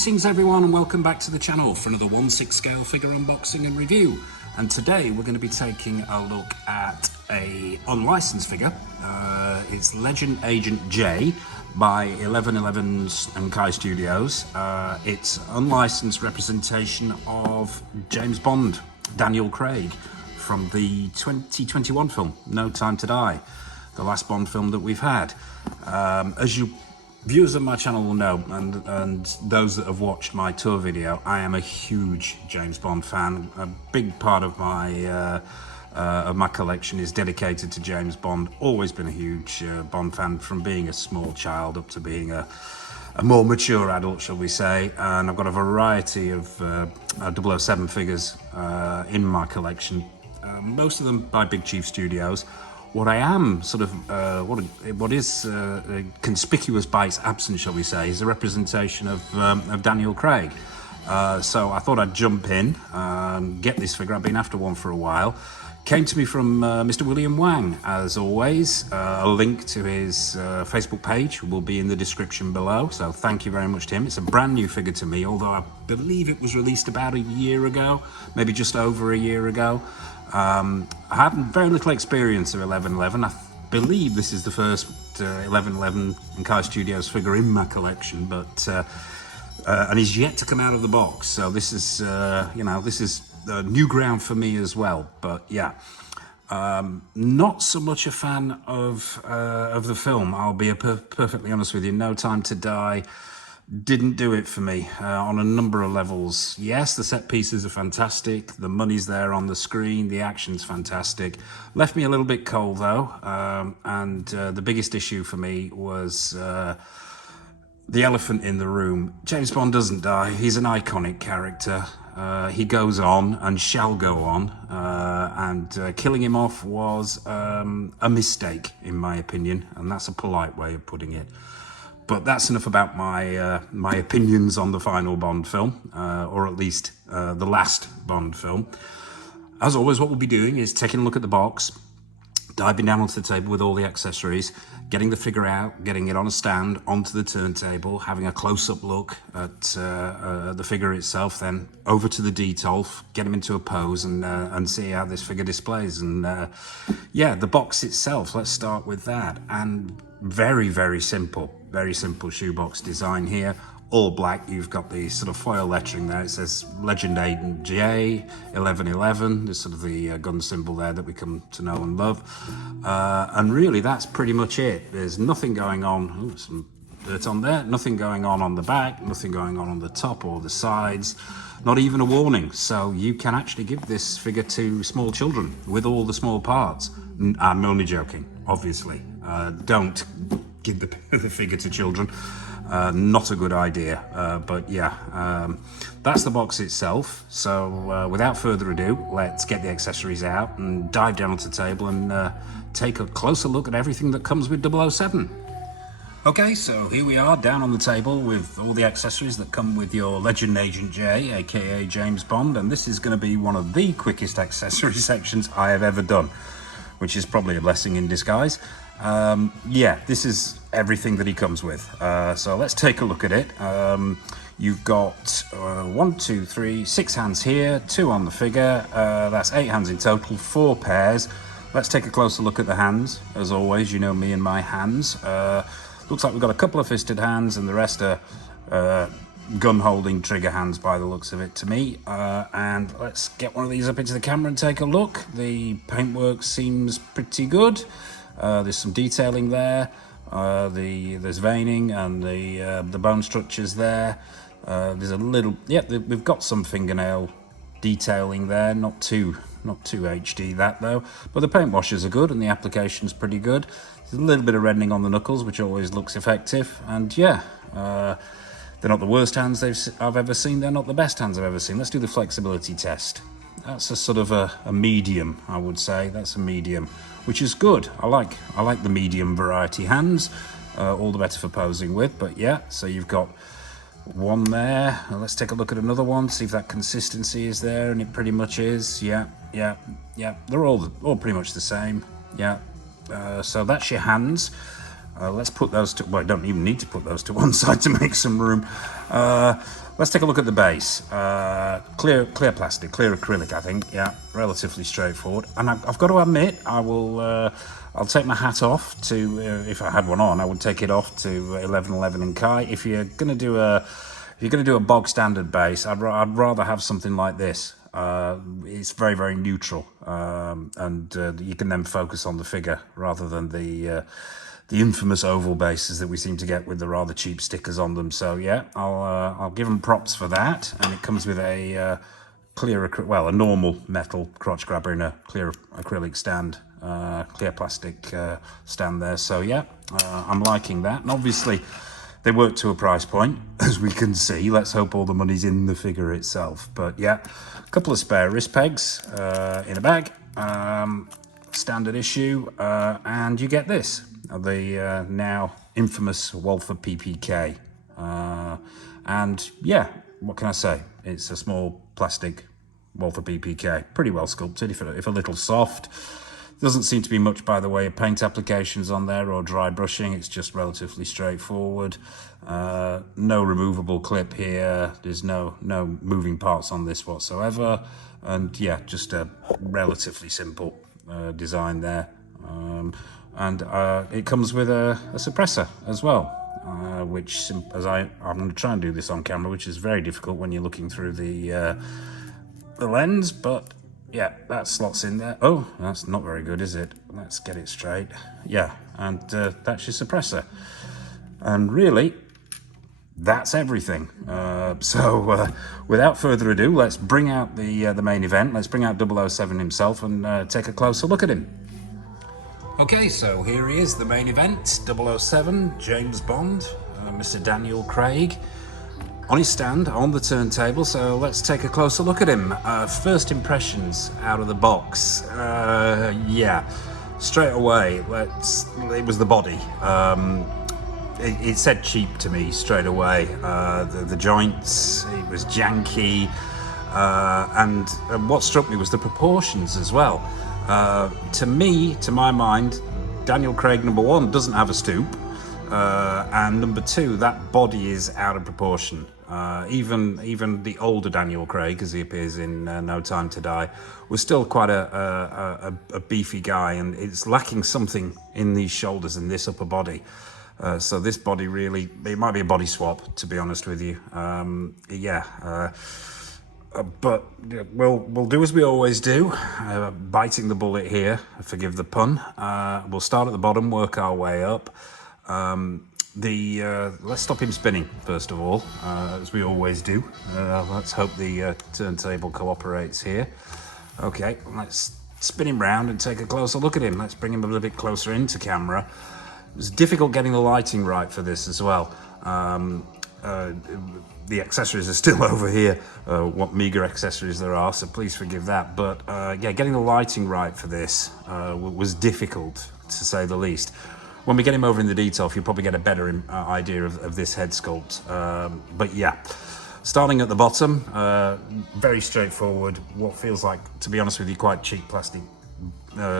Greetings everyone and welcome back to the channel for another 1/6 scale figure unboxing and review. And today we're going to be taking a look at a unlicensed figure. It's Legend Agent J by 1111's and Kai Studios. It's unlicensed representation of James Bond, Daniel Craig, from the 2021 film No Time to Die, the last Bond film that we've had. As you viewers of my channel will know, and those that have watched my tour video, I am a huge James Bond fan. A big part of my collection is dedicated to James Bond. Always been a huge Bond fan from being a small child up to being a more mature adult, shall we say. And I've got a variety of 007 figures in my collection, most of them by Big Chief Studios. What I am sort of, what is conspicuous by its absence, shall we say, is a representation of Daniel Craig. So I thought I'd jump in and get this figure. I've been after one for a while. Came to me from Mr. William Wang, as always. A link to his Facebook page will be in the description below, so thank you very much to him. It's a brand new figure to me, although I believe it was released about a year ago, maybe just over a year ago. I have very little experience of 1111. I believe this is the first 1111 and Kai Studios figure in my collection, but and he's yet to come out of the box. So this is, you know, this is new ground for me as well. But yeah, not so much a fan of the film. I'll be perfectly honest with you. No Time to Die didn't do it for me on a number of levels. Yes, the set pieces are fantastic, the money's there on the screen, the action's fantastic. Left me a little bit cold though, and the biggest issue for me was the elephant in the room. James Bond doesn't die. He's an iconic character. He goes on and shall go on, and killing him off was a mistake in my opinion, and that's a polite way of putting it. But that's enough about my opinions on the final Bond film, or at least the last Bond film. As always, what we'll be doing is taking a look at the box, diving down onto the table with all the accessories, getting the figure out, getting it on a stand, onto the turntable, having a close-up look at the figure itself, then over to the detail, get him into a pose and see how this figure displays. And yeah, the box itself, let's start with that. And very simple shoebox design here. All black. You've got the sort of foil lettering there. It says Legend Agent J 1111. There's sort of the gun symbol there that we come to know and love. And really, that's pretty much it. There's nothing going on. Ooh, some dirt on there. Nothing going on the back. Nothing going on the top or the sides. Not even a warning. So you can actually give this figure to small children with all the small parts. I'm only joking, obviously. Don't give the figure to children. Not a good idea, but yeah, that's the box itself. So without further ado, let's get the accessories out and dive down onto the table and take a closer look at everything that comes with 007. Okay, so here we are down on the table with all the accessories that come with your Legend Agent J, aka James Bond, and this is going to be one of the quickest accessory sections I have ever done, which is probably a blessing in disguise. Yeah, this is everything that he comes with. So let's take a look at it. You've got 1, 2, 3, 6 hands here, 2 on the figure. That's 8 hands in total, 4 pairs. Let's take a closer look at the hands. As always, you know me and my hands. Looks like we've got a couple of fisted hands and the rest are gun-holding trigger hands by the looks of it to me. And let's get one of these up into the camera and take a look. The paintwork seems pretty good. There's some detailing there. There's veining and the bone structures there. There's a little, yeah, we've got some fingernail detailing there. Not too HD that though. But the paint washes are good and the application's pretty good. There's a little bit of reddening on the knuckles, which always looks effective. And yeah, they're not the worst hands I've ever seen. They're not the best hands I've ever seen. Let's do the flexibility test. That's a sort of a medium, I would say. That's a medium, which is good. I like the medium variety hands. All the better for posing with. But yeah, so you've got one there. Let's take a look at another one, see if that consistency is there, and it pretty much is. Yeah. They're all pretty much the same. Yeah. So that's your hands. Let's put those to, well, I don't even need to put those to one side to make some room. Let's take a look at the base. Clear plastic, clear acrylic, I think. Yeah, relatively straightforward. And I've got to admit, I'll take my hat off to, if I had one on, I would take it off to 1111 in Kai. If you're going to do a bog standard base, I'd rather have something like this. It's very, very neutral, and you can then focus on the figure rather than the infamous oval bases that we seem to get with the rather cheap stickers on them. So yeah, I'll give them props for that. And it comes with a a normal metal crotch grabber in a clear acrylic stand, clear plastic stand there. So yeah, I'm liking that. And obviously they work to a price point, as we can see. Let's hope all the money's in the figure itself. But yeah, a couple of spare wrist pegs in a bag, standard issue, and you get this, the now infamous Wolfer PPK. And yeah, what can I say? It's a small plastic Wolfer PPK, pretty well sculpted, if a little soft. Doesn't seem to be much by the way of paint applications on there or dry brushing. It's just relatively straightforward. No removable clip here. There's no moving parts on this whatsoever. And yeah, just a relatively simple design there. And it comes with a suppressor as well, which, as I'm going to try and do this on camera, which is very difficult when you're looking through the lens, but yeah, that slots in there. Oh, that's not very good, is it? Let's get it straight. Yeah, and that's your suppressor. And really, that's everything. So without further ado, let's bring out the main event. Let's bring out 007 himself and take a closer look at him. Okay, so here he is, the main event, 007, James Bond, Mr. Daniel Craig. On his stand, on the turntable, so let's take a closer look at him. First impressions out of the box. Yeah, straight away, it was the body. It said cheap to me straight away. The joints, it was janky. And what struck me was the proportions as well. To my mind, Daniel Craig, number one, doesn't have a stoop. And number two, that body is out of proportion. Even the older Daniel Craig, as he appears in No Time to Die, was still quite a beefy guy, and it's lacking something in these shoulders and this upper body. So this body really, it might be a body swap, to be honest with you. But we'll do as we always do, biting the bullet here, forgive the pun. We'll start at the bottom, work our way up. Let's stop him spinning first of all, as we always do. Let's hope the turntable cooperates here. Okay, let's spin him round and take a closer look at him. Let's bring him a little bit closer into camera. It was difficult getting the lighting right for this as well. The accessories are still over here, what meager accessories there are, so please forgive that. But yeah, getting the lighting right for this was difficult, to say the least. When we get him over in the detail, you'll probably get a better idea of this head sculpt. But yeah, starting at the bottom, very straightforward. What feels like, to be honest with you, quite cheap plastic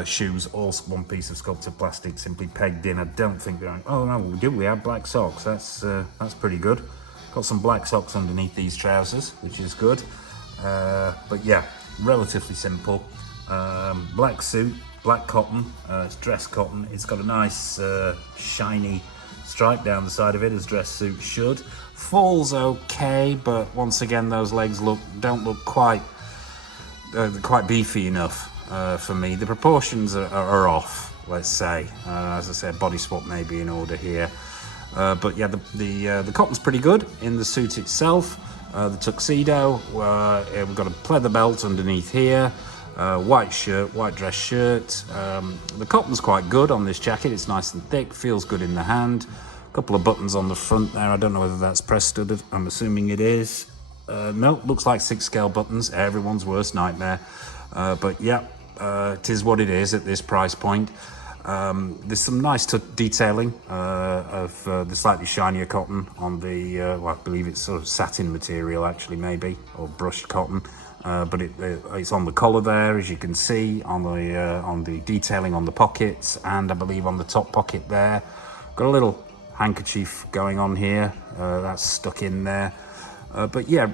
shoes. All one piece of sculpted plastic, simply pegged in. I don't think they're. Oh no, we have black socks. That's pretty good. Got some black socks underneath these trousers, which is good. But yeah, relatively simple. Black suit. Black cotton, it's dress cotton. It's got a nice shiny stripe down the side of it, as dress suit should. Falls okay, but once again, those legs don't look quite beefy enough for me. The proportions are off, let's say. As I said, body swap may be in order here. But yeah, the cotton's pretty good in the suit itself. The tuxedo, we've got a pleather belt underneath here. White shirt, white dress shirt. The cotton's quite good on this jacket. It's nice and thick, feels good in the hand. A couple of buttons on the front there. I don't know whether that's press studded. I'm assuming it is. No, looks like 6 scale buttons. Everyone's worst nightmare. But yeah, it is what it is at this price point. There's some nice detailing of the slightly shinier cotton on the, well, I believe it's sort of satin material actually, maybe, or brushed cotton. But it's on the collar there, as you can see, on the detailing on the pockets, and I believe on the top pocket there. A Got a little handkerchief going on here, that's stuck in there. But yeah,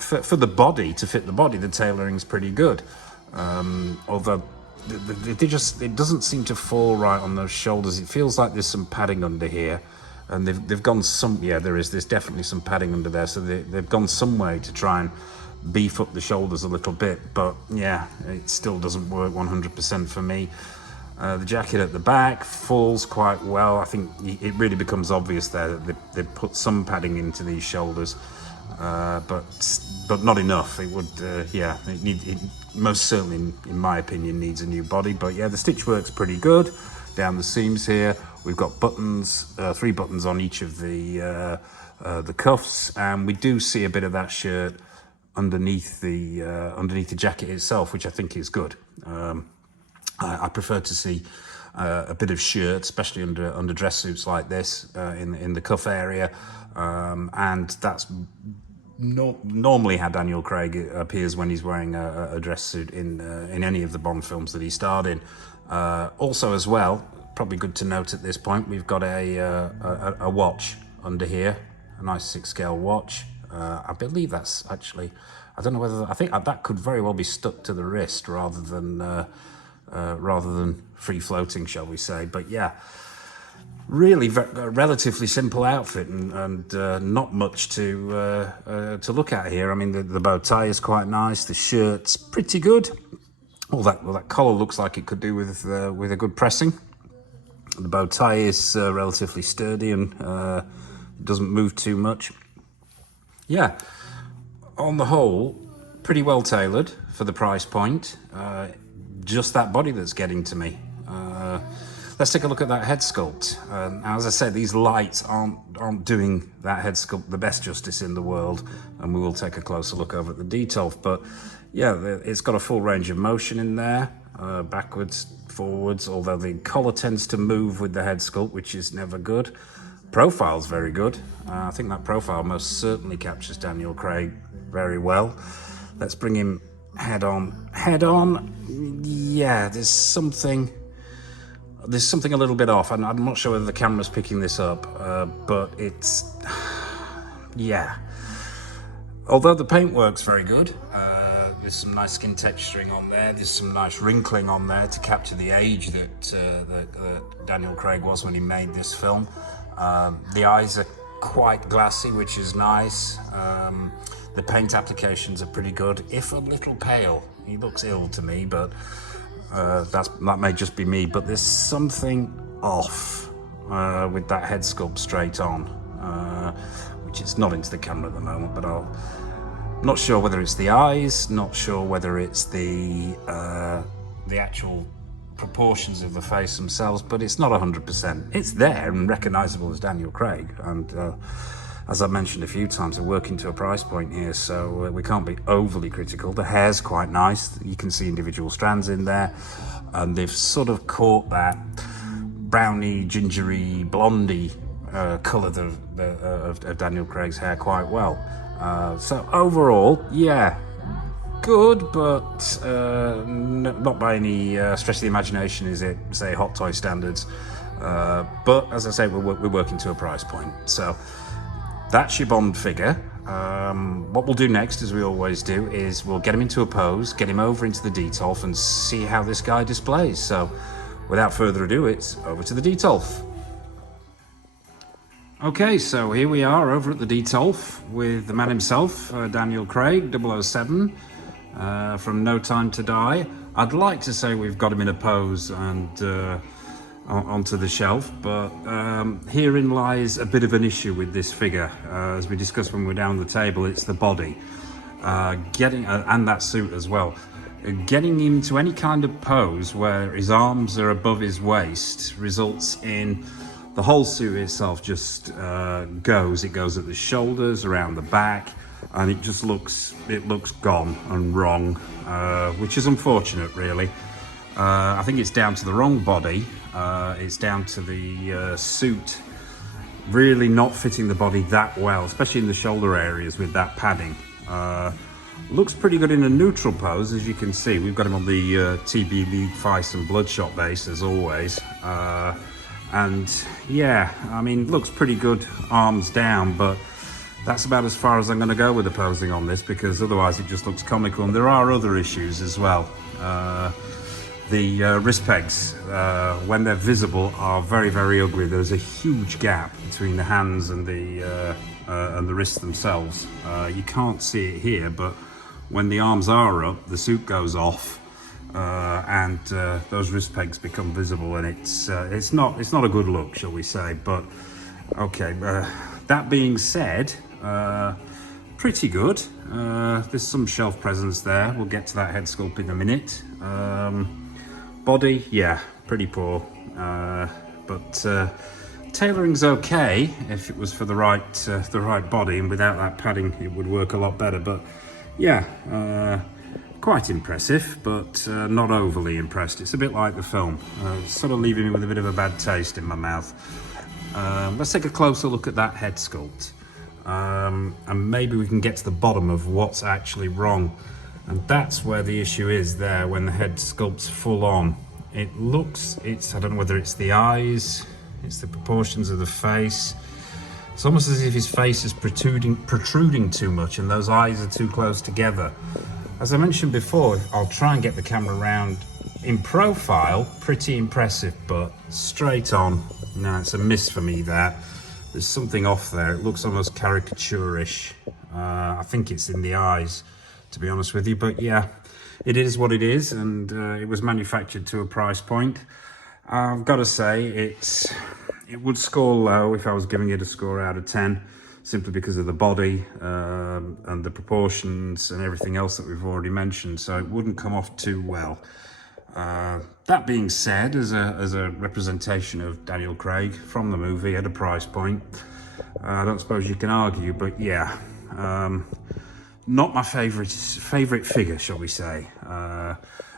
for the body, to fit the body, the tailoring's pretty good. Although it doesn't seem to fall right on those shoulders. It feels like there's some padding under here, and they've gone some. Yeah, there's definitely some padding under there. So they've gone some way to try and beef up the shoulders a little bit. But yeah, it still doesn't work 100% for me. The jacket at the back falls quite well. I think it really becomes obvious there that they've put some padding into these shoulders, but not enough. It would, yeah, it most certainly, in my opinion, needs a new body. But yeah, the stitch work's pretty good down the seams here. We've got buttons, 3 buttons on each of the cuffs, and we do see a bit of that shirt underneath the jacket itself, which I think is good. I prefer to see a bit of shirt, especially under dress suits like this, in the cuff area, and that's normally how Daniel Craig appears when he's wearing a dress suit in any of the Bond films that he starred in. Also, as well, probably good to note at this point, we've got a watch under here, a nice 6-scale watch. I believe that's actually, I don't know whether, I think that could very well be stuck to the wrist rather than free floating, shall we say. But yeah, really a relatively simple outfit, and not much to look at here. I mean, the bow tie is quite nice. The shirt's pretty good. That collar looks like it could do with a good pressing. The bow tie is relatively sturdy and it doesn't move too much. Yeah, on the whole, pretty well tailored for the price point. Just that body that's getting to me. Let's take a look at that head sculpt. As I said, these lights aren't doing that head sculpt the best justice in the world, and we will take a closer look over at the detail. But yeah, it's got a full range of motion in there, backwards, forwards, although the collar tends to move with the head sculpt, which is never good. Profile's very good. I think that profile most certainly captures Daniel Craig very well. Let's bring him head on. Head on, yeah, there's something a little bit off. I'm not sure whether the camera's picking this up, but it's, yeah. Although the paintwork's very good, there's some nice skin texturing on there, there's some nice wrinkling on there to capture the age that Daniel Craig was when he made this film. The eyes are quite glassy, which is nice. The paint applications are pretty good, if a little pale. He looks ill to me, but that may just be me. But there's something off with that head sculpt straight on, which is not into the camera at the moment. But I'm not sure whether it's the eyes, not sure whether it's the actual proportions of the face themselves. But it's not 100%. It's there and recognisable as Daniel Craig, and as I mentioned a few times, we're working to a price point here, so we can't be overly critical. The hair's quite nice. You can see individual strands in there, and they've sort of caught that browny, gingery, blondie colour of Daniel Craig's hair quite well. So overall, yeah, good, but not by any stretch of the imagination is it, say, Hot Toy standards. But as I say, we're working to a price point. So that's your Bond figure. What we'll do next, as we always do, is we'll get him into a pose, get him over into the detolf, and see how this guy displays. So without further ado, it's over to the detolf. Okay, so here we are over at the detolf with the man himself, Daniel Craig, 007, from No Time to Die. I'd like to say we've got him in a pose and onto the shelf, but herein lies a bit of an issue with this figure. As we discussed when we were down the table, it's the body, and that suit as well. Getting him to any kind of pose where his arms are above his waist results in the whole suit itself just goes. It goes at the shoulders, around the back, and it just looks gone and wrong, which is unfortunate, really. I think it's down to the wrong body. It's down to the suit really not fitting the body that well, especially in the shoulder areas with that padding. Looks pretty good in a neutral pose, as you can see. We've got him on the TB League Feist and Bloodshot base, as always. And yeah, I mean, looks pretty good arms down, but that's about as far as I'm going to go with the posing on this, because otherwise it just looks comical. And there are other issues as well. The wrist pegs, when they're visible, are very, very ugly. There's a huge gap between the hands and the wrists themselves. You can't see it here, but when the arms are up, the suit goes off, and those wrist pegs become visible, and it's not a good look, shall we say. But okay, that being said, pretty good. There's some shelf presence there. We'll get to that head sculpt in a minute. Body, yeah, pretty poor, but tailoring's okay. If it was for the right body, and without that padding it would work a lot better. But yeah, quite impressive, but not overly impressed. It's a bit like the film, sort of leaving me with a bit of a bad taste in my mouth. Let's take a closer look at that head sculpt, and maybe we can get to the bottom of what's actually wrong. And that's where the issue is there. When the head sculpt's full on, I don't know whether it's the eyes, it's the proportions of the face. It's almost as if his face is protruding too much and those eyes are too close together. As I mentioned before, I'll try and get the camera around. In profile, pretty impressive, but straight on, no, it's a miss for me there. There's something off there. It looks almost caricature-ish. I think it's in the eyes, to be honest with you. But yeah, it is what it is, and it was manufactured to a price point. I've got to say, it would score low if I was giving it a score out of 10, simply because of the body and the proportions and everything else that we've already mentioned, so it wouldn't come off too well. That being said, as a representation of Daniel Craig from the movie at a price point, I don't suppose you can argue. But yeah, not my favorite figure, shall we say,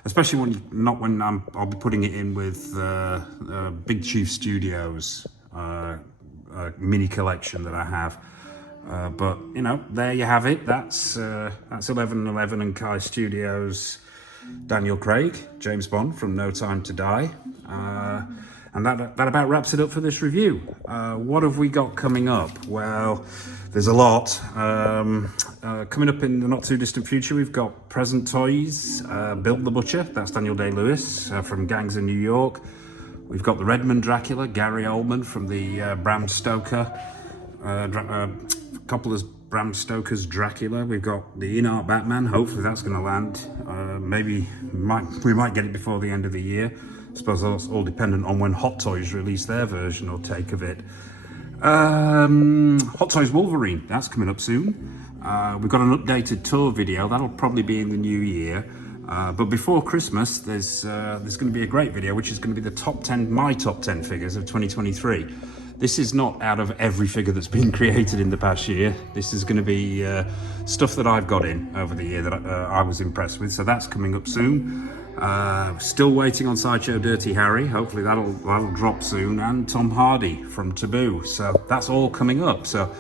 especially when I'll be putting it in with Big Chief Studios mini collection that I have. But you know, there you have it. That's 1111 and Kai Studios Daniel Craig, James Bond from No Time to Die. And that about wraps it up for this review. What have we got coming up? Well, there's a lot. Coming up in the not too distant future, we've got Present Toys, Bill the Butcher, that's Daniel Day-Lewis from Gangs of New York. We've got the Redmond Dracula, Gary Oldman from the Bram Stoker, Coppola's Bram Stoker's Dracula. We've got the In-Art Batman, hopefully that's going to land. Maybe we might get it before the end of the year. I suppose that's all dependent on when Hot Toys release their version or take of it. Hot Toys Wolverine, that's coming up soon. We've got an updated tour video, that'll probably be in the new year. But before Christmas, there's going to be a great video, which is going to be my top 10 figures of 2023. This is not out of every figure that's been created in the past year. This is going to be stuff that I've got in over the year that I was impressed with. So that's coming up soon. Still waiting on Sideshow Dirty Harry. Hopefully that'll drop soon. And Tom Hardy from Taboo. So that's all coming up. So,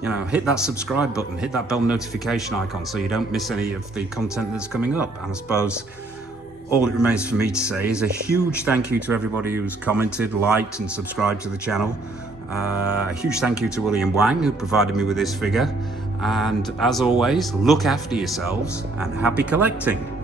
you know, hit that subscribe button, hit that bell notification icon so you don't miss any of the content that's coming up. And I suppose all it remains for me to say is a huge thank you to everybody who's commented, liked and subscribed to the channel. A huge thank you to William Wang, who provided me with this figure. And as always, look after yourselves and happy collecting.